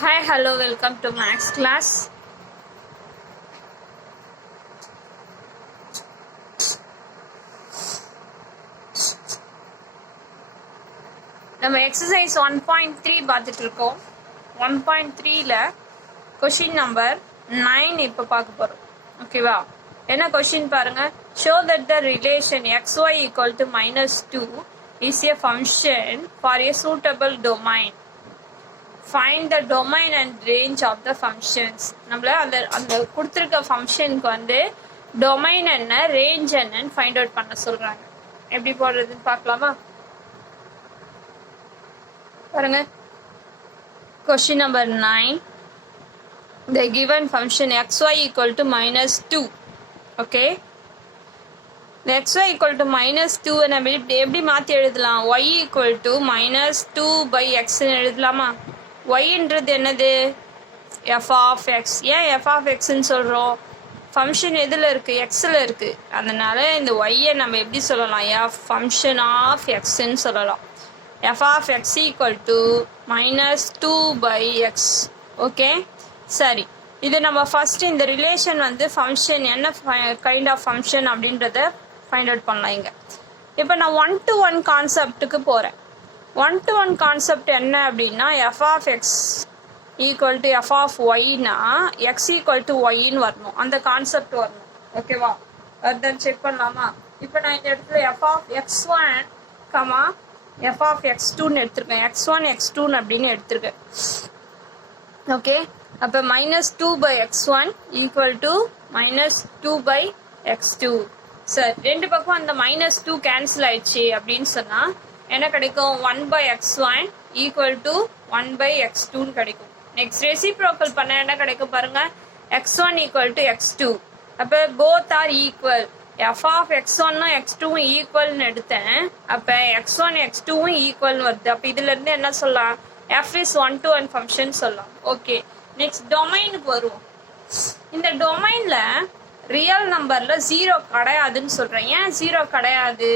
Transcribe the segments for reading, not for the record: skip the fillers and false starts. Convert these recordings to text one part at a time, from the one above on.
Hi, hello, welcome to Max class. நம்ம exercise 1.3 பார்த்துட்டு இருக்கோம். 1.3ல கொஷின் நம்பர் 9 இப்போ பார்க்க போறோம். ஓகேவா? என்ன கொஷின் பாருங்க. Show that the relation xy equal to -2 is a function for a suitable domain. Find the domain and range of the functions. நம்மள அந்த கொடுத்திருக்க ஃபங்க்ஷனுக்கு வந்து டொமைன் என்ன ரேஞ்ச் என்னன்னு ஃபைண்ட் அவுட் பண்ண சொல்றாங்க. எப்படி போடுறதுன்னு பார்க்கலாமா? பாருங்க. Question number 9. The given function xy equal to -2. Okay. The xy equal to -2 நம்ம எப்படி மாத்தி எழுதலாம்? y equal to -2 by x எழுதலாமா? yன்றது என்னது? f of x. ஏன் f of x ன்னு சொல்றோம்? ஃபங்க்ஷன் எதுல இருக்கு? xல இருக்கு. அதனால இந்த y நம்ம எப்படி சொல்லலாம்? f function of x ன்னு சொல்லலாம். f of x equal to -2 by x. Okay, சரி. இது நம்ம ஃபர்ஸ்ட் இந்த ரிலேஷன் வந்து ஃபங்க்ஷன் என்ன கைண்ட் ஆஃப் ஃபங்க்ஷன் அப்படின்றத ஃபைண்ட் அவுட் பண்ணலாம் இங்க. இப்போ நான் 1-to-1 கான்செப்டுக்கு போறேன். 1-to-1 கான்செப்ட் என்ன அப்படின்னா f of x equal to f of y னா x equal to y ன்னு வரணும். அந்த கான்செப்ட் வரணும். ஓகேவா? அதான் செக் பண்ணலாமா? இப்போ நான் இந்த இடத்துல f of x1 comma f of x2 ன்னு எடுத்திருக்கேன். x1 x2 அப்படின்னு எடுத்திருக்கேன். ஓகே, அப்போ -2 by x1 equal to -2 by x2. சரி, ரெண்டு பக்கம் அந்த -2 கேன்சல் ஆயிடுச்சு அப்படின்னு சொன்னா என்ன கிடைக்கும்? 1 by x1 equal to 1 by x2 கிடைக்கும். நெக்ஸ்ட் ரெசிப்ரோக்கல் பண்ண என்ன கிடைக்கும் பாருங்க. x1 equal to x2. அப்போ both are equal. f of x1 x2 ஈக்குவல்னு எடுத்தேன். அப்போ x1 x2 ஈக்குவல் வருது. அப்போ இதுல இருந்து என்ன சொல்லலாம்? f is 1-to-1 ஃபங்க்ஷன் சொல்லலாம். ஓகே, நெக்ஸ்ட் டொமைனுக்கு வருவோம். இந்த டொமைன்ல ரியல் நம்பர்ல 0 கிடையாதுன்னு சொல்றேன். ஏன் 0 கிடையாது?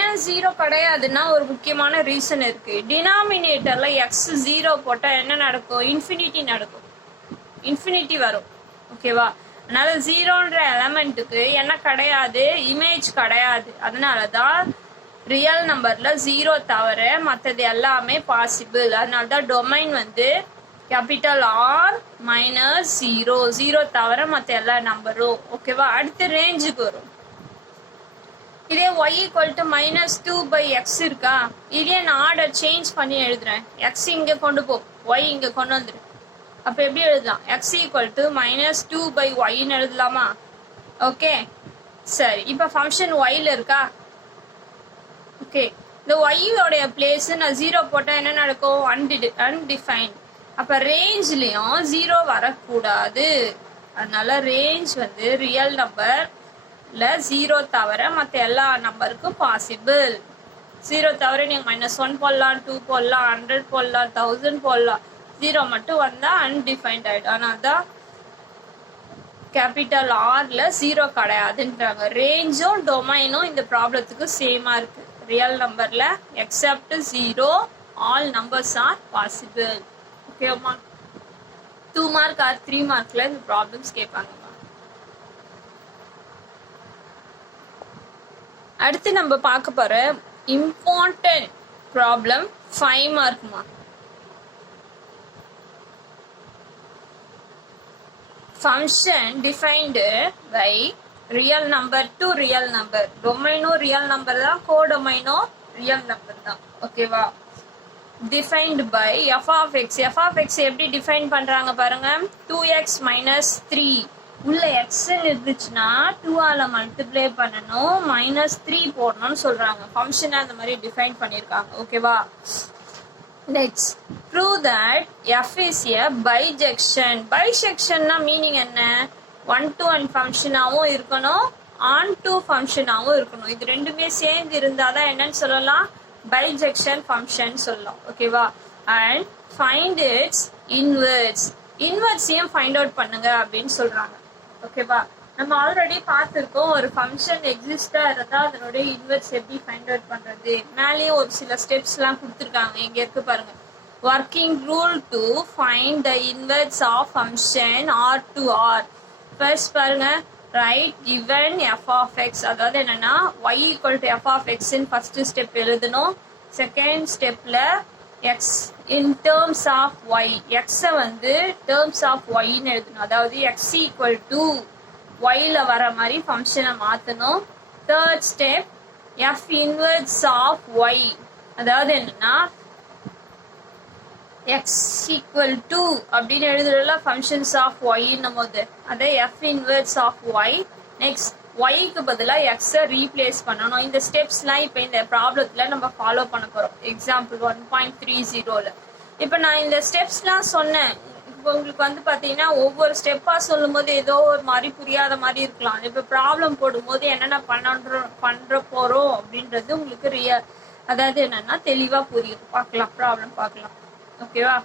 ஏன் 0 கிடையாதுன்னா ஒரு முக்கியமான ரீசன் இருக்கு. டினாமினேட்டர்ல x 0 போட்டா என்ன நடக்கும்? இன்ஃபினிட்டி நடக்கும். இன்ஃபினிட்டி வரும். ஓகேவா? அதனால 0ன்ற எலமெண்ட்டுக்கு என்ன கிடையாது? இமேஜ் கிடையாது. அதனாலதான் ரியல் நம்பர்ல 0 தவிர மற்றது எல்லாமே பாசிபிள். அதனாலதான் டொமைன் வந்து கேபிட்டல் R -0. 0 தவிர மற்ற எல்லா நம்பரும். ஓகேவா? அடுத்து ரேஞ்சுக்கு வரும். இதே y equal to -2 by x இருக்கா? இதே நான் ஆர்டர் சேஞ்ச் பண்ணி எழுதுறேன். x இங்க கொண்டு போ, y இங்க கொண்டு வந்துரு. அப்ப எப்படி எழுதலாம்? x equal to -2 by y ன்னு எழுதலாமா? ஓகே, சரி. இப்ப ஃபங்க்ஷன் yல இருக்கா? ஓகே, இந்த y உடைய பிளேஸ் நான் 0 போட்டா என்ன நடக்கும்? அன்டிஃபைன்ட். அப்ப ரேஞ்ச்லயும் 0 வரக்கூடாது. அதனால ரேஞ்ச் வந்து ரியல் நம்பர் 0 தவிர மற்ற எல்லா நம்பருக்கும் பாசிபிள். 0 தவிர நீங்க -1 போடலாம், 2 போடலாம், 100 போடலாம், 1000 போடலாம். 0 மட்டும் வந்தா அன்டிஃபைன்ட் ஆயிடும். அதனால்தான் கேபிட்டல் ஆர்ல 0 கிடையாதுன்றாங்க. ரேஞ்சும் டொமைனும் இந்த ப்ராப்ளத்துக்கு சேமா இருக்கு. ரியல் நம்பர்ல accept 0 all numbers are possible. ஓகேமா? 2 மார்க் ஆர் 3 மார்க்ல இந்த ப்ராப்ளம்ஸ் கேட்பாங்க. அடுத்து நம்ம பார்க்க போற இம்பார்ட்டன்ட் ப்ராப்ளம் 5 மார்க்மா. Function defined by real number to real number. டொமைனும் ரியல் நம்பர் தான், கோடொமைனும் ரியல் நம்பர் தான். ஓகேவா? Defined by f of x. f of x எப்படி டிஃபைன் பண்றாங்க பாருங்க. 2x - 3 உள்ள x இருந்துச்சுன்னா 2ஆல மல்டிப்ளை பண்ணணும், -3 போடணும்னு சொல்றாங்க. ஃபங்க்ஷனை அந்த மாதிரி டிஃபைன் பண்ணிருக்காங்க. ஓகேவா? Next, prove that f is a bijection. Bijectionனா மீனிங் என்ன? 1-to-1 ஃபங்க்ஷனாவும் இருக்கணும், on-to ஃபங்க்ஷனாவும் இருக்கணும். இது ரெண்டுமே சேர்ந்து இருந்தாதான் என்னன்னு சொல்லலாம்? பைஜெக்ஷன் ஃபங்க்ஷன் சொல்லலாம். ஓகேவா? And find its inverse. இன்வெர்ஸையும் ஃபைண்ட் அவுட் பண்ணுங்க அப்படின்னு சொல்றாங்க. ஓகேவா? நம்ம ஆல்ரெடி பார்த்துருக்கோம். ஒரு ஃபங்க்ஷன் எக்ஸிஸ்டா இருந்தா அதனுடைய இன்வெர்ஸ் எப்படி ஃபைண்ட் அவுட் பண்றது. மேலேயும் ஒரு சில ஸ்டெப்ஸ் எல்லாம் கொடுத்துருக்காங்க. இங்க இருக்கு பாருங்க. working rule to find the inverse of function r to r. First பாருங்க, right given f of x, அதாவது என்னன்னா y equal to f of x in first step எழுதணும். second stepல x in terms of y, x வந்து terms of y ன்னு எழுதணும். அதாவது x equal to y ல வர மாதிரி ஃபங்க்ஷனை மாற்றணும். third step f inverse of y, அதாவது என்னன்னா x equal to அப்படின்னு எழுதுறதுல functions of y என்னும் போது அதை f inverse of y. next yக்கு பதிலா x ரீப்ளேஸ் பண்ணணும். இந்த ஸ்டெப்ஸ்லாம் இப்போ இந்த ப்ராப்ளத்தில் நம்ம ஃபாலோ பண்ண போகிறோம். எக்ஸாம்பிள் 1.30ல இப்போ நான் இந்த ஸ்டெப்ஸ்லாம் சொன்னேன். இப்போ உங்களுக்கு வந்து பார்த்தீங்கன்னா ஒவ்வொரு ஸ்டெப்பாக சொல்லும் போது ஏதோ ஒரு மாதிரி புரியாத மாதிரி இருக்கலாம். இப்போ ப்ராப்ளம் போடும்போது என்னென்ன பண்ணுற போகிறோம் அப்படின்றது உங்களுக்கு அதாவது என்னன்னா தெளிவாக புரியும். பார்க்கலாம், ப்ராப்ளம் பார்க்கலாம். ஓகேவா?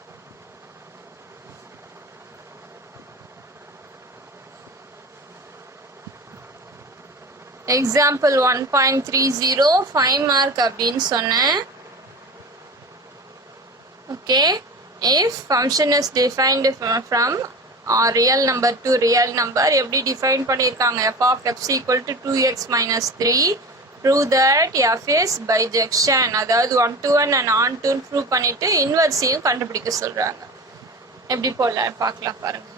எக்ஸாம்பிள் 1.30 5 மார்க் அப்படின்னு சொன்னேன். Okay, if function is defined from real number to real number, எப்படி டிஃபைன் பண்ணியிருக்காங்க? f of x equal to 2x minus 3. prove that f is bijection, அதாவது 1 to 1 and on to prove பண்ணிட்டு இன்வர்ஸையும் கண்டுபிடிக்க சொல்றாங்க. எப்படி போல பார்க்கலாம் பாருங்க.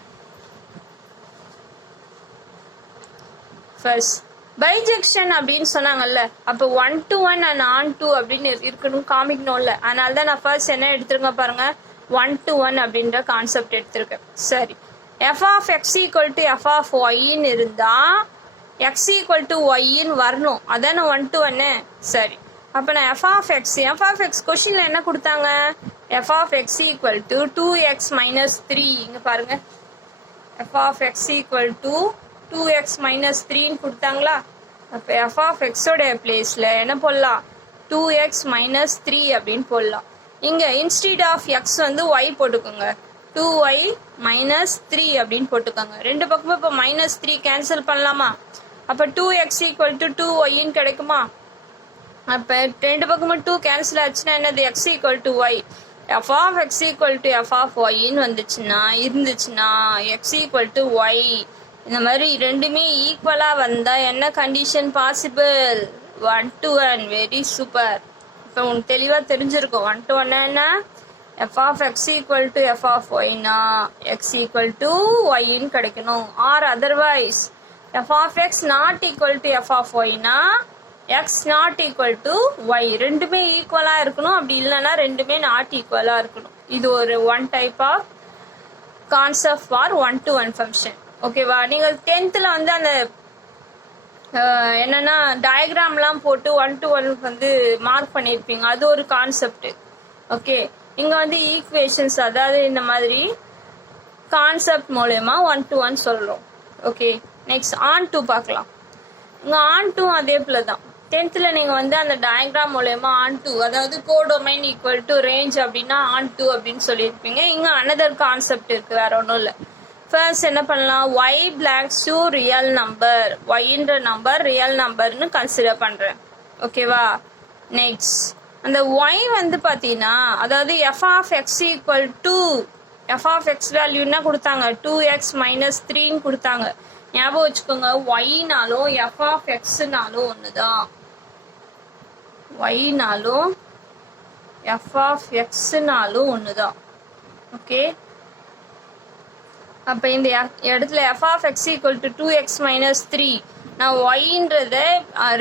ஃபர்ஸ்ட் பைஜெக்ஷன் அப்படின்னு சொன்னாங்கல்ல, அப்போ 1 to 1 and on to அப்படின்னு இருக்கணும் காமிக்கணும்ல. அதனால தான் நான் ஃபர்ஸ்ட் என்ன எடுத்துருங்க பாருங்க, 1 to 1 அப்படின்ற கான்செப்ட் எடுத்திருக்கேன். சரி, f of x equal to f of y ன்னு இருந்தா x equal to y ன்னு வரணும். அதான 1 to 1. சரி, அப்போ நான் f of x கொஸ்டின்ல என்ன கொடுத்தாங்க? f of x equal to 2x minus 3. இங்க பாருங்க, f of x equal to 2x minus 3 ன்னு கொடுத்தாங்களா? அப்போ f of x ஓட பிளேஸ்ல என்ன போடலாம்? 2x minus 3 அப்படின்னு போடலாம். இங்க இன்ஸ்டீட் ஆஃப் x வந்து y போட்டுக்கோங்க, 2y minus 3 அப்படின்னு போட்டுக்கோங்க. ரெண்டு பக்கமும் இப்போ minus 3 கேன்சல் பண்ணலாமா? அப்போ 2x equal to 2y ன்னு கிடைக்குமா? அப்போ ரெண்டு பக்கமும் 2 கேன்சல் ஆச்சுன்னா என்னது? x equal to y. f of x equal to f of y ன்னு இருந்துச்சுன்னா x equal to y. இந்த மாதிரி ரெண்டுமே ஈக்குவலாக வந்தால் என்ன condition possible? 1 to 1. Very super. இப்போ உங்களுக்கு தெளிவாக தெரிஞ்சிருக்கும். 1 to 1 என்ன? f of x equal to f of y னா x equal to y ன்னு கிடைக்கணும். Or otherwise f of x not equal to f of y னா x not equal to y. ரெண்டுமே ஈக்குவலாக இருக்கணும். அப்படி இல்லைன்னா ரெண்டுமே நாட் ஈக்குவலாக இருக்கணும். இது ஒரு one type of concept for 1 to 1 function. ஓகேவா? நீங்கள் 10th வந்து அந்த என்னன்னா டயக்ராம்லாம் போட்டு 1 to 1 வந்து மார்க் பண்ணியிருப்பீங்க. அது ஒரு கான்செப்ட். ஓகே, இங்கே வந்து ஈக்குவேஷன்ஸ், அதாவது இந்த மாதிரி கான்செப்ட் மூலயமா 1 to 1 சொல்கிறோம். ஓகே, நெக்ஸ்ட் ஆன் டூ பார்க்கலாம். இங்கே ஆன் டூ அதே போல தான். 10th நீங்கள் வந்து அந்த டயக்ராம் மூலயமா ஆன் டூ, அதாவது கோடொமைன் ஈக்குவல் டு ரேஞ்ச் அப்படின்னா ஆன் டூ அப்படின்னு சொல்லியிருப்பீங்க. இங்கே அனதர் கான்செப்ட் இருக்குது, வேற ஒன்றும் இல்லை. ஃபர்ஸ்ட் என்ன பண்ணலாம்? y belongs to real number, yன்ற நம்பர் ரியல் நம்பர்னு கன்சிடர் பண்ணுறேன். ஓகேவா? நெக்ஸ்ட் அந்த y வந்து பார்த்தீங்கன்னா, அதாவது f of x equal to f of x value என்ன கொடுத்தாங்க? 2x minus 3ன்னு கொடுத்தாங்க. ஞாபகம் வச்சுக்கோங்க, yனாலும் f of xனாலும் ஒன்று தான். yனாலும் f of xனாலும் ஒன்று தான். ஓகே, அப்போ இந்த இடத்துல f of x equal to 2x minus 3, நான் yன்றத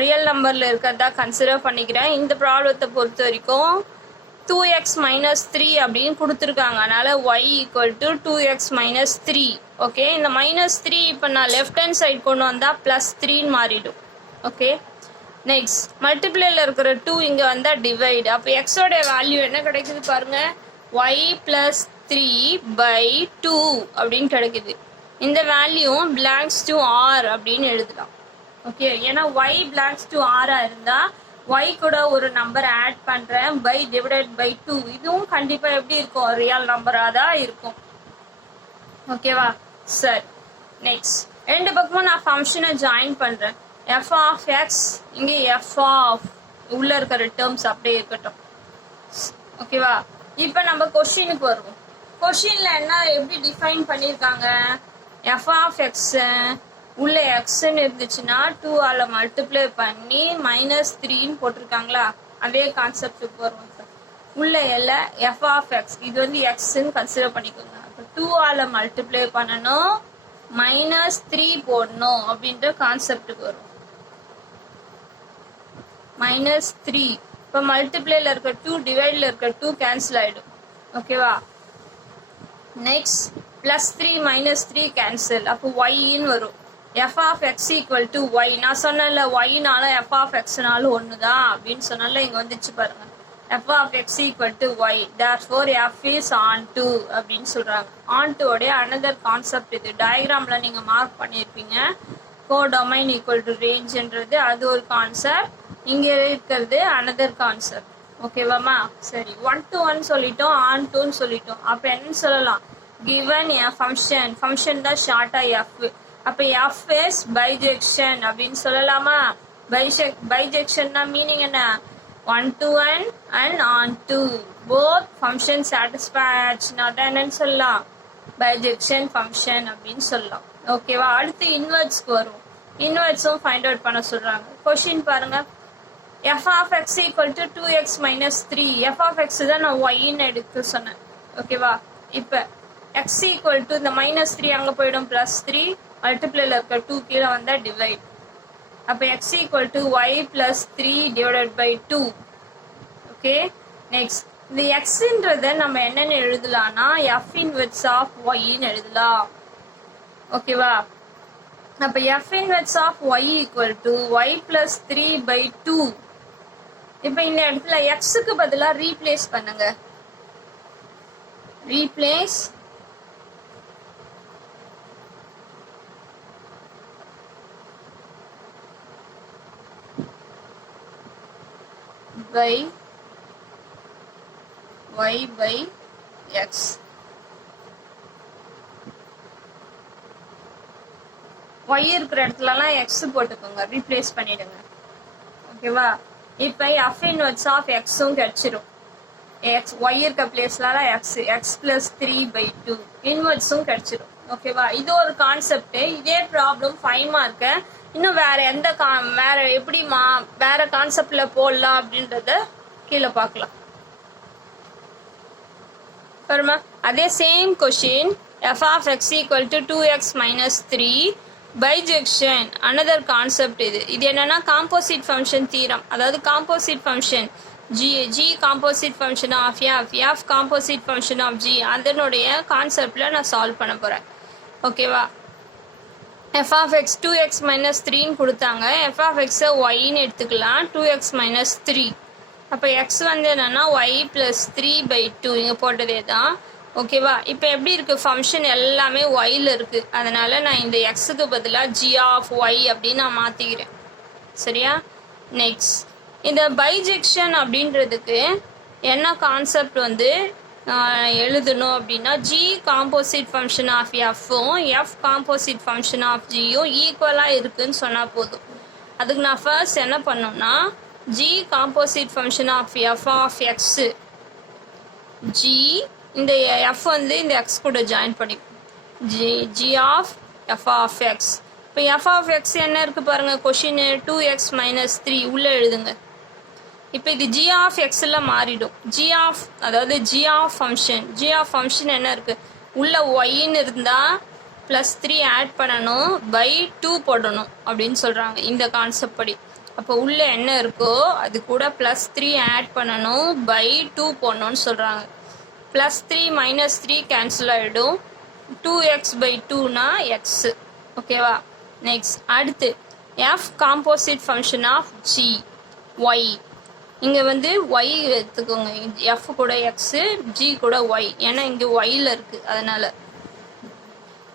ரியல் நம்பரில் இருக்கிறதா கன்சிடர் பண்ணிக்கிறேன். இந்த ப்ராப்ளத்தை பொறுத்த வரைக்கும் 2x minus 3 அப்படின்னு கொடுத்துருக்காங்க. அதனால் y equal to 2x minus 3. Okay, இந்த -3 இப்போ நான் லெஃப்ட் ஹேண்ட் சைட் கொண்டு வந்தால் +3ன்னு மாறிடும். ஓகே, நெக்ஸ்ட் மல்டிப்ளேயில் இருக்கிற 2 இங்கே வந்தால் டிவைடு. அப்போ எக்ஸோட வேல்யூ என்ன கிடைக்குது பாருங்கள், y plus 3/2 அப்படின்னு கிடைக்குது. இந்த வேல்யூ பிலாங்ஸ் டு r அப்படின்னு எழுதலாம். ஓகே, ஏன்னா y பிலாங்ஸ் டு r இருந்தால் y கூட ஒரு நம்பர் ஆட் பண்ணுறேன், by divided by 2. இதுவும் கண்டிப்பாக எப்படி இருக்கும்? ரியல் நம்பராக தான் இருக்கும். ஓகேவா? சரி, நெக்ஸ்ட் ரெண்டு பக்கமும் நான் ஃபங்க்ஷனை ஜாயின் பண்ணுறேன். f of x, இங்கே f of உள்ளே இருக்கிற டேர்ம்ஸ் அப்படியே இருக்கட்டும். ஓகேவா? இப்போ நம்ம கொஸ்டினுக்கு வருவோம். கொஸ்டின்ல என்ன எப்படி டிஃபைன் பண்ணியிருக்காங்க, எஃப் ஆஃப் எக்ஸ் உள்ள எக்ஸ்ன்னு இருந்துச்சுன்னா 2ஆல் மல்டிப்ளை பண்ணி -3ன்னு போட்டிருக்காங்களா, அதே கான்செப்டுக்கு வருவோம். உள்ள எல்லாம் எஃப் ஆஃப் எக்ஸ் இது வந்து எக்ஸ்ன்னு கன்சிடர் பண்ணிக்கோங்க. அப்போ 2ஆல் மல்டிப்ளை பண்ணணும், -3 போடணும் அப்படின்ற கான்செப்டுக்கு வரும். -3 இப்போ மல்டிப்ளைல இருக்க 2 டிவைட்ல இருக்க 2 கேன்சல் ஆயிடும். ஓகேவா. நெக்ஸ்ட் +3 -3 கேன்சல், அப்போ ஒய்ன்னு வரும். F of x equal to y. நான் சொன்னேன்ல ஒய்னாலும் எஃப் ஆஃப் எக்ஸ்னாலும் ஒன்று தான் அப்படின்னு சொன்னால இங்கே வந்துச்சு பாருங்க. F of x equal to y, therefore f is onto அப்படின்னு சொல்றாங்க. ஆன் டு உடைய அனதர் கான்செப்ட் இது. டயக்ராம்ல நீங்க மார்க் பண்ணியிருப்பீங்க. கோடொமைன் ஈக்குவல் டு ரேஞ்சுன்றது அது ஒரு கான்செப்ட், இங்க இருக்கிறது அனதர் கான்செப்ட். ஓகேவாமா. சரி, 1 to 1 சொல்லிட்டோம், ஆன் டூன்னு சொல்லிட்டோம். அப்ப என்ன சொல்லலாம், given a function தான் ஷார்ட்டா எஃப். அப்ப எஃப் இஸ் பைஜெக்ஷன் அப்படின்னு சொல்லலாமா. பைஜெக்ஷன்னா மீனிங் என்ன, 1 to 1 and on to both function satisfaction அதான் என்னன்னு சொல்லலாம், பைஜெக்ஷன் ஃபங்க்ஷன் அப்படின்னு சொல்லலாம். ஓகேவா. அடுத்து இன்வெர்ட்ஸ்க்கு வரும். இன்வெர்ட்ஸும் ஃபைண்ட் அவுட் பண்ண சொல்றாங்க. கொஸ்டின் பாருங்க, f of x equal to 2x minus 3. f of x தான் நான் yன்னு எடுத்து சொன்னேன். ஓகேவா. இப்போ x equal to இந்த -3 அங்கே போயிடும், +3 மல்டிப்ளைல இருக்க 2 கீழே வந்தா டிவைட். அப்போ x equal to y plus 3 divided by 2. Okay. Next இந்த xன்றதை நம்ம என்னன்னு எழுதலாம்னா f inverse of yன்னு எழுதலாம். ஓகேவா. அப்போ f inverse of y equal to y plus 3 by 2. இப்போ இந்த இடத்துல எக்ஸுக்கு பதிலாக ரீப்ளேஸ் பண்ணுங்க. Replace by y by x. y இருக்கிற இடத்துலலாம் x போட்டுக்கோங்க, ரீப்ளேஸ் பண்ணிடுங்க. ஓகேவா. இப்போ f inverse of xும் கிடைச்சிரும். x y இருக்க பிளேஸ்லாம் x plus 3 by 2 இன்வெர்ஸும் கிடைச்சிரும். ஓகேவா. இது ஒரு கான்செப்ட். இதே ப்ராப்ளம் 5 மார்க். இன்னும் வேற எந்த வேற எப்படிமா வேற கான்செப்ட்ல போடலாம் அப்படின்றத கீழே பார்க்கலாம். பாருமா, அதே same question f of x equal to 2x minus 3 bijection another concept. இது என்னன்னா காம்போசிட் ஃபங்க்ஷன் தீரம். அதாவது composite function g composite function of f composite function of g அதனுடைய கான்செப்ட்ல நான் சால்வ் பண்ண போறேன். ஓகேவா. f of x 2x minus 3ன்னு கொடுத்தாங்க. f of x yன்னு எடுத்துக்கலாம், 2x minus 3. அப்போ x வந்து என்னன்னா y plus 3 by 2 இங்கே போட்டதே தான். ஓகேவா. இப்போ எப்படி இருக்கு, ஃபங்க்ஷன் எல்லாமே ஒய்ல இருக்கு. அதனால நான் இந்த எக்ஸுக்கு பதிலாக g of y அப்படின்னு நான் மாற்றிக்கிறேன். சரியா. நெக்ஸ்ட் இந்த பைஜெக்ஷன் அப்படின்றதுக்கு என்ன கான்செப்ட் வந்து எழுதணும் அப்படின்னா, g காம்போசிட் ஃபங்க்ஷன் ஆஃப் எஃப்பும் f காம்போசிட் ஃபங்க்ஷன் ஆஃப் ஜியும் ஈக்குவலாக இருக்குன்னு சொன்னால் போதும். அதுக்கு நான் ஃபர்ஸ்ட் என்ன பண்ணோம்னா, g composite function of f of x, g இந்த f வந்து இந்த x கூட ஜாயின் பண்ணிக்கும், g of f of x. இப்போ f ஆஃப் x என்ன இருக்குது பாருங்கள், கொஷின் 2x minus 3 உள்ளே எழுதுங்க. இப்போ இது g ஆஃப் xல மாறிடும். அதாவது g ஆஃப் ஃபங்க்ஷன் என்ன இருக்குது, உள்ள ஒய்ன்னு இருந்தால் +3 ஆட் பண்ணணும், by 2 போடணும் அப்படின்னு சொல்கிறாங்க இந்த கான்செப்ட் படி. அப்போ உள்ள என்ன இருக்கோ அது கூட +3 ஆட் பண்ணணும், by 2 போடணும்னு சொல்கிறாங்க. +3 -3 கேன்சல் ஆகிடும், 2x by 2னா x. ஓகேவா. நெக்ஸ்ட் அடுத்து f composite function of g y. இங்கே வந்து y எடுத்துக்கோங்க, f கூட x, g கூட y, ஏன்னா இங்கே yல இருக்குது அதனால்.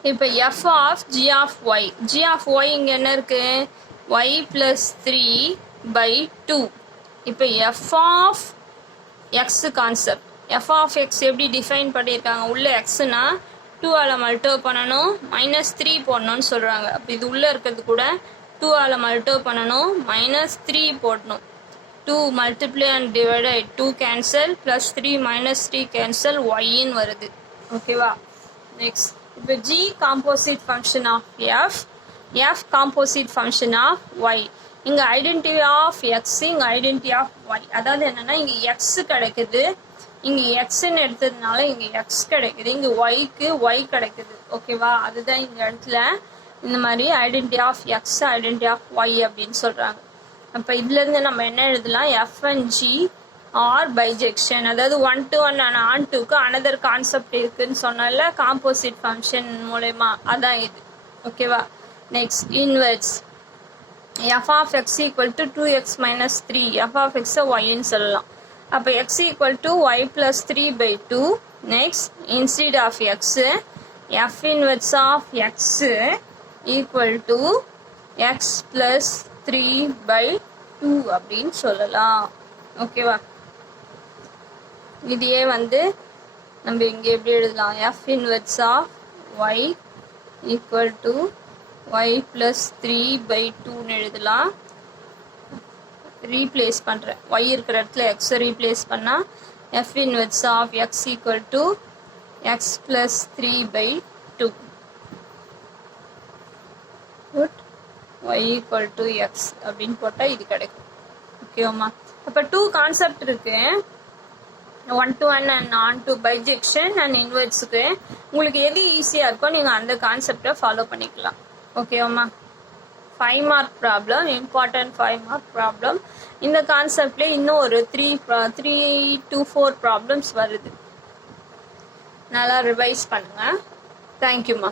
இப்போ f of g of y, g of y இங்கே என்ன இருக்குது, y plus 3 by 2. இப்போ f of x concept. f of x எப்படி டிஃபைன் பண்ணியிருக்காங்க, உள்ள xனா 2ஆல் மல்டிப்ளை பண்ணணும், -3 போடணும்னு சொல்கிறாங்க. அப்போ இது உள்ளே இருக்கிறது கூட 2ஆல் மல்டிப்ளை பண்ணணும், -3 போடணும். 2 multiply and divided 2 cancel plus 3 minus 3 cancel y ன்னு வருது ஓகேவா நெக்ஸ்ட் இப்போ g composite function of f composite function of y இங்க ஐடென்டிட்டி ஆஃப் x இங்க ஐடென்டிட்டி ஆஃப் y அதாவது என்னன்னா இங்க x கிடைக்குது இங்க xன்னு எடுத்ததுனால இங்க x கிடைக்குது இங்க yக்கு y கிடைக்குது ஓகேவா அதுதான் இந்த இடத்துல இந்த மாதிரி identity of x identity of y அப்படின்னு சொல்றாங்க அப்ப இதுல இருந்து நம்ம என்ன எழுதலாம் f and g are bijection அதாவது 1 to 1 and on to க்கு அனதர் கான்செப்ட் இருக்குன்னு சொன்னால காம்போசிட் ஃபங்க்ஷன் மூலமா அதான் இது ஓகேவா next inverse f of x equal to 2x minus 3 f of x y ன்னு சொல்லலாம் அப்ப x equal to y plus 3 by 2 next instead of x f inverse of x equal to x plus 3 by 2 அப்படின்னு சொல்லலாம் ஓகேவா இதையே வந்து நம்ம இங்க எப்படி எழுதலாம் f inverse of y equal to y plus 3 by 2 ன்னு எழுதலாம் ரீப்ளேஸ் பண்றேன் y இருக்கிற இடத்துல x ரீப்ளேஸ் பண்ணா f inverse of x equal to x plus 3 by 2 put y equal to x அப்படின்னு போட்டா இது கிடைக்கும் ஓகேவாமா அப்ப 2 கான்செப்ட் இருக்கு 1 to 1 and on to bijection and inverse க்கு உங்களுக்கு எது ஈஸியா இருக்கோ நீங்க அந்த கான்செப்டை ஃபாலோ பண்ணிக்கலாம் ஓகேவாமா 5 mark problem important 5 mark problem இந்த கான்செப்ட்ல இன்னும் ஒரு 3 to 4 problems வருது நல்லா ரிவைஸ் பண்ணுங்க Thank you ma